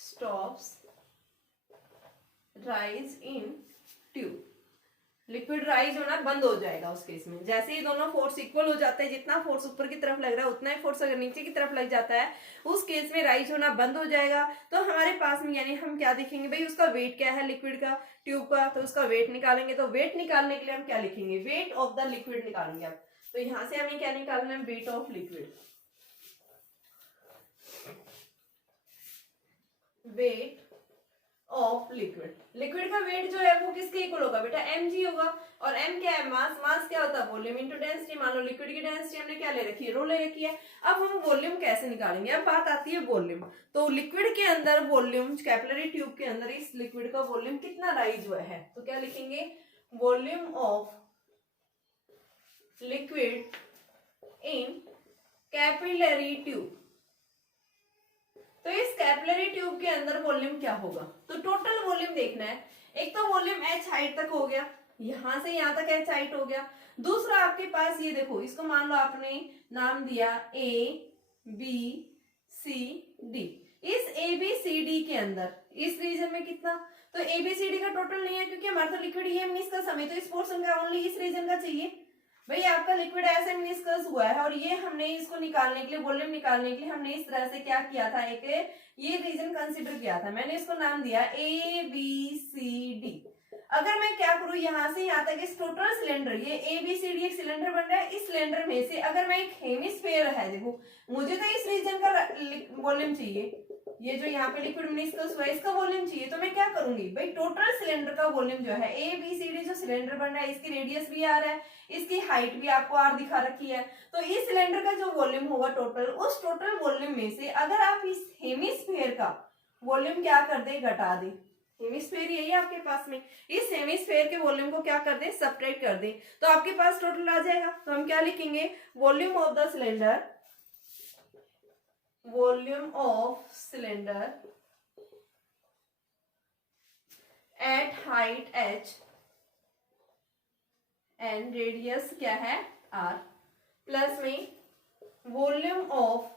stops rise in tube, liquid rise होना बंद हो जाएगा उस केस में। जैसे ही दोनों फोर्स इक्वल हो जाते हैं, जितना फोर्स ऊपर की तरफ लग रहा है उतना ही फोर्स अगर नीचे की तरफ लग जाता है उस केस में राइज होना बंद हो जाएगा। तो हमारे पास में यानी हम क्या देखेंगे भाई, उसका वेट क्या है लिक्विड का, ट्यूब का, तो उसका वेट निकालेंगे। तो वेट निकालने के लिए हम क्या लिखेंगे, वेट ऑफ द लिक्विड निकालेंगे। अब तो यहां से हमें क्या निकालना है, wait of liquid, wait of liquid. Liquid का वेट जो है वो किसके इक्वल होगा बेटा, mg होगा। और m क्या है, मास, मास क्या होता है, वॉल्यूम इनटू डेंसिटी। मान लो लिक्विड की डेंसिटी हमने क्या ले रखी है, रो ले रखी है। अब हम वॉल्यूम कैसे निकालेंगे, अब बात आती है वॉल्यूम। तो लिक्विड के अंदर वॉल्यूम, कैपिलरी ट्यूब के अंदर इस लिक्विड का वॉल्यूम कितना राइज हुआ है, तो क्या लिखेंगे, volume of liquid in capillary tube, तो इस कैपिलरी ट्यूब के अंदर वॉल्यूम क्या होगा, तो टोटल वॉल्यूम देखना है। एक तो वॉल्यूम एच हाइट तक हो गया, यहां से यहां तक एच हाइट हो गया। दूसरा आपके पास ये देखो, इसको मान लो आपने नाम दिया ए बी सी डी। इस ए बी सी डी के अंदर इस रीजन में कितना, तो ए बी सी डी का टोटल नहीं है क्योंकि हमारा तो लिक्विड ये मिनिस्कस हमें तो इस पोर्शन का ओनली इस रीजन का चाहिए। भाई आपका लिक्विड ऐसे मिनिस्कस हुआ है और ये हमने इसको निकालने के लिए, वॉल्यूम निकालने के लिए हमने इस तरह से क्या किया था, एक ये रीजन कंसीडर किया था। मैंने इसको नाम दिया ए बी सी डी। अगर मैं क्या करूं, यहां से यहां तक इस टोटल सिलेंडर, ये ए बी सी डी एक सिलेंडर बन रहा है, इस सिलेंडर में से अगर मैं एक हेमिस्फीयर है, देखो मुझे तो इस रीजन का वॉल्यूम चाहिए, ये जो यहाँ पे लिक्विड मिनिस्कस हुआ है इसका वॉल्यूम चाहिए, तो मैं क्या करूंगी भाई, टोटल सिलेंडर का वॉल्यूम जो है ए बी सी डी जो सिलेंडर बन रहा है, इसकी रेडियस भी आर है, इसकी हाइट भी आपको आर दिखा रखी है, तो इस सिलेंडर का जो वॉल्यूम होगा टोटल, उस टोटल वॉल्यूम में से अगर आप इस हेमिस्फीयर का वॉल्यूम क्या कर दे, घटा दे। हेमिस्फीयर यही है आपके पास में, इस हेमिस्फीयर के वॉल्यूम को क्या कर दे, सब्ट्रैक्ट कर दे, तो आपके पास टोटल आ जाएगा। तो हम क्या लिखेंगे, volume of the cylinder, volume of cylinder at height h and radius क्या है r, प्लस में volume of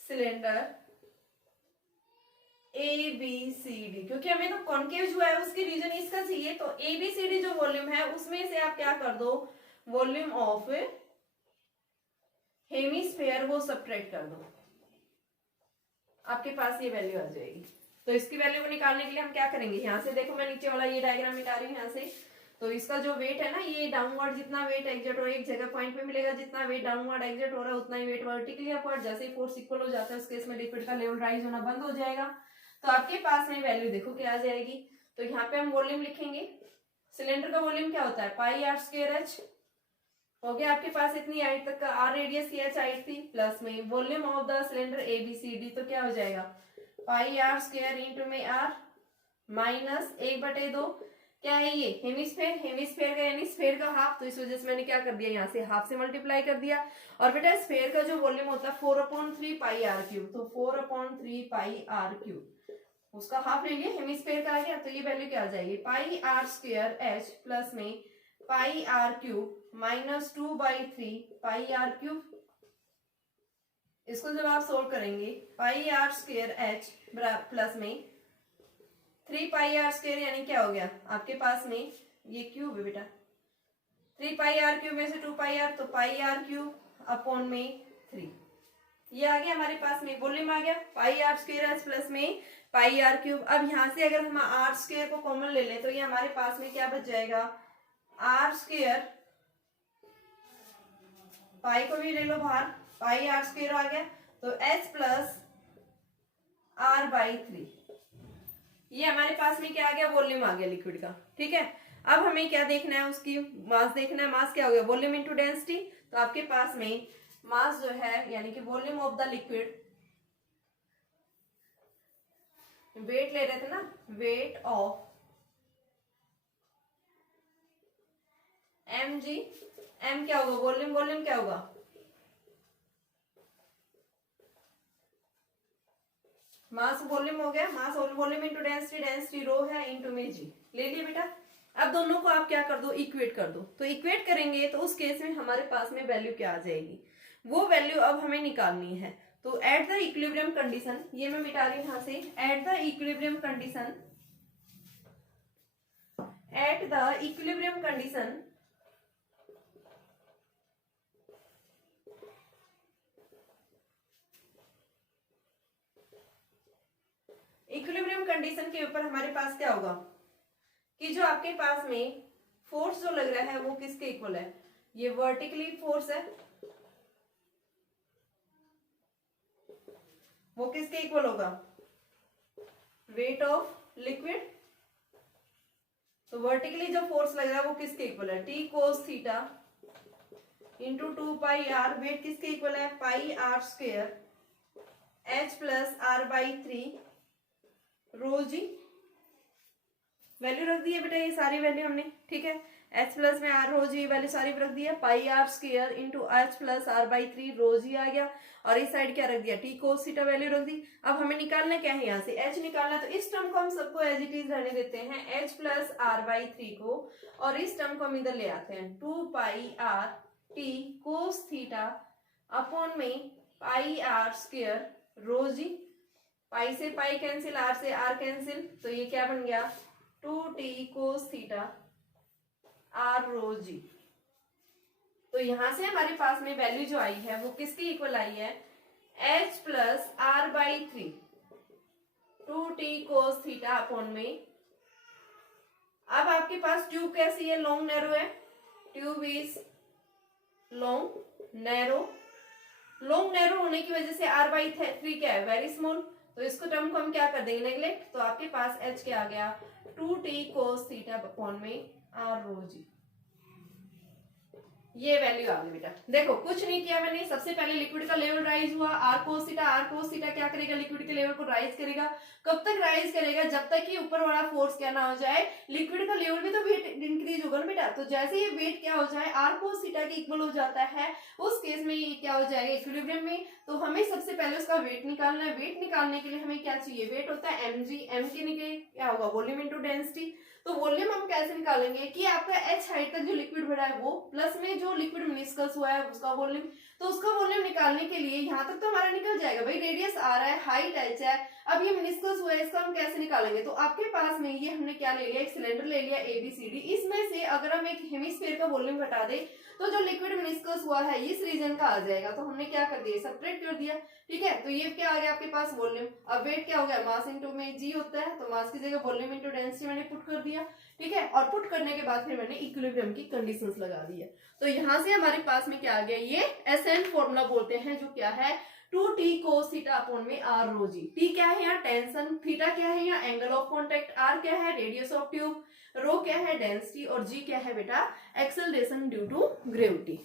cylinder A B C D, क्योंकि हमें तो कॉन्केव जो है उसकी रीजन इसका चाहिए, तो ए बी सी डी जो वॉल्यूम है उसमें से आप क्या कर दो, वॉल्यूम ऑफ हेमिस्फीयर वो सब्ट्रैक्ट कर दो, आपके पास ये वैल्यू आ जाएगी। तो इसकी वैल्यू को निकालने के लिए हम क्या करेंगे, यहाँ से देखो मैं नीचे वाला ये डायग्राम मिटा रही हूँ यहाँ से, तो इसका जो वेट है ना, ये डाउनवर्ड जितना वेट एग्जर्ट हो रहा है एक जगह पॉइंट पे मिलेगा, जितना वेट डाउनवर्ड एग्जर्ट हो रहा है उतना ही वेट वर्टिकली अपवर्ड, जैसे ही फोर्स इक्वल हो जाता है उस केस में लिक्विड का लेवल राइज होना बंद हो जाएगा। तो आपके पास में वैल्यू देखो क्या आ जाएगी, तो यहाँ पे हम वॉल्यूम लिखेंगे, सिलेंडर का वॉल्यूम क्या होता है, पाई आर स्क्वायर एच हो गया आपके पास, इतनी हाइट तक का आर रेडियस की एच हाइट थी, प्लस में volume of the cylinder A B C D, तो क्या हो जाएगा, पाई आर स्क्वायर इंटू में आर माइनस 1/2, क्या है ये हेमिस्फीयर, हेमिस्फीयर का यानी स्फीयर का हाफ, तो इस वजह से मैंने क्या कर दिया, यहाँ से हाफ से मल्टीप्लाई कर दिया। और बेटा स्फीयर का जो वॉल्यूम होता है 4/3 पाई आर क्यूब, तो 4/3 पाई आर क्यूब, उसका हाफ ले लिया, हेमिस्फीयर का आ गया, तो ये वैल्यू क्या आ जाएगी, pi are square h plus में pi r cube minus 2/3 pi r cube. इसको जब आप सोल्व करेंगे, pi are square h plus में 3 पाई आर स्क्वायर यानी क्या हो गया आपके पास में, ये क्यूब है बेटा, 3 पाई आर क्यूब में से 2 पाई आर, तो पाई आर क्यूब अपॉन में 3, ये आ गया हमारे पास में वॉल्यूम आ गया, पाई आर स्क्वायर एच प्लस में पाई आर क्यूब। अब यहाँ से अगर हम आर स्क्वायर को कॉमन ले लें तो ये हमारे पास में क्या बच जाएगा, आर स्क्वायर, पाई को भी ले लो बाहर, पाई आर स्क्वायर आ गया, तो एच प्लस r/3, ये हमारे पास में क्या आ गया, वॉल्यूम आ गया लिक्विड का। ठीक है, अब हमें क्या देखना है, उसकी मास देखना है, मास क्या हो गया, वॉल्यूम इनटू डेंसिटी, तो आपके पास में मास जो है यानी कि volume of the liquid, weight ले रहे थे ना, वेट ऑफ mg, m क्या होगा वॉल्यूम, वॉल्यूम क्या होगा, मास वॉल्यूम हो गया, mass volume into density, density rho है इनटू में जी, ले लिया बेटा। अब दोनों को आप क्या कर दो, इक्वेट कर दो, तो इक्वेट करेंगे तो उस केस में हमारे पास में वैल्यू क्या आ जाएगी, वो वैल्यू अब हमें निकालनी है। तो एट द इक्विलिब्रियम कंडीशन, ये मैं मिटा रही हूं यहां से, at the equilibrium condition, at the equilibrium condition equilibrium condition के ऊपर हमारे पास क्या होगा कि जो आपके पास में फोर्स जो लग रहा है वो किसके इक्वल है, ये वर्टिकली फोर्स है, वो किसके इक्वल होगा, वेट ऑफ लिक्विड, तो वर्टिकली जो फोर्स लग रहा है वो किसके इक्वल है, T cos theta into 2 pi r, weight किसके इक्वल है, pi are square h plus r/3 rho g, value रख दी है बेटा ये सारी वैल्यू हमने। ठीक है, H प्लस में आर रो जी वाली सारी रख दिया, pi are square into h plus are by 3 rho g आ गया, और इस साइड क्या रख दिया, टी कोस थीटा वैल्यू रख दी। अब हमें निकालना क्या है, यहाँ से एच निकालना, तो इस टर्म को हम सबको एज इट इज रहने देते हैं, एच प्लस आर बाई 3 को, और इस टर्म को हम इधर ले आते हैं, 2 pi r T cos theta upon में pi are square rho g, pi से पाई कैंसिल, आर से आर कैंसिल, तो ये क्या बन गया 2t cos theta are rho जी। तो यहां से हमारे पास में वैल्यू जो आई है वो किसकी इक्वल आई है, h plus are by 3 2t cos theta upon में, अब आपके पास ट्यूब कैसी है, लॉन्ग नैरो है, tube is long narrow, long narrow होने की वजह से r बाई 3 क्या है, वेरी स्मॉल, तो इसको टर्म को हम क्या कर देंगे, नेग्लेक्ट, तो आपके पास h क्या आ गया 2t कोस थीटा अपॉन में r रो जी, ये वैल्यू आ गई बेटा। देखो कुछ नहीं किया मैंने, सबसे पहले लिक्विड का लेवल राइज हुआ, आर कोस थीटा क्या करेगा, लिक्विड के लेवल को राइज करेगा, कब तक राइज करेगा, जब तक कि ऊपर वाला फोर्स क्या ना हो जाए, लिक्विड का लेवल भी तो वेट इंक्रीज होगा ना बेटा, तो जैसे ये वेट क्या हो जाए आर कोस थीटा के इक्वल हो जाता है, उस केस में ये क्या हो जाएगा इक्विलिब्रियम में, तो हमें सबसे पहले उसका वेट निकालना है, वेट निकालने के लिए हमें क्या चाहिए, वेट होता है mg, m के लिए क्या होगा वॉल्यूम इनटू डेंसिटी, तो वॉल्यूम हम कैसे निकालेंगे कि आपका h हाइट तक जो लिक्विड भरा है वो, प्लस में जो लिक्विड मिनिस्कस हुआ है उसका वॉल्यूम, तो उसका वॉल्यूम निकालने के लिए यहाँ तक तो हमारा निकल जाएगा भाई, रेडियस आ रहा है, हाइट h है, अब ये मिनिस्कस हुआ है, इसका हम कैसे निकालेंगे, तो आपके पास में ये हमने क्या ले लिया, एक सिलेंडर ले लिया ABCD, इसमें से अगर हम एक हेमिस्फीयर का वॉल्यूम घटा दे तो जो लिक्विड मिनिस्कस हुआ है इस रीजन का आ जाएगा, तो हमने क्या कर दिया, सब्ट्रैक्ट कर दिया, ठीक है, तो ये क्या आ गया आपके पास वॉल्यूम, अब वेट क्या हो गया, मास इंटू में जी होता है, तो मास की जगह वॉल्यूम इंटू डेंसिटी मैंने पुट कर दिया, ठीक है, और पुट करने के बाद फिर मैंने इक्विलिब्रियम की कंडीशंस लगा दी है, तो यहां से हमारे पास में क्या आ गया, ये एसएन फॉर्मूला बोलते हैं, जो क्या है 2t cos थीटा अपॉन में r रो जी, t क्या है यहाँ टेंशन, थीटा क्या है यहाँ एंगल ऑफ कॉन्टेक्ट, r क्या है रेडियस ऑफ ट्यूब, रो क्या है डेंसिटी, और g क्या है बेटा एक्सेलरेशन ड्यू टू ग्रेविटी।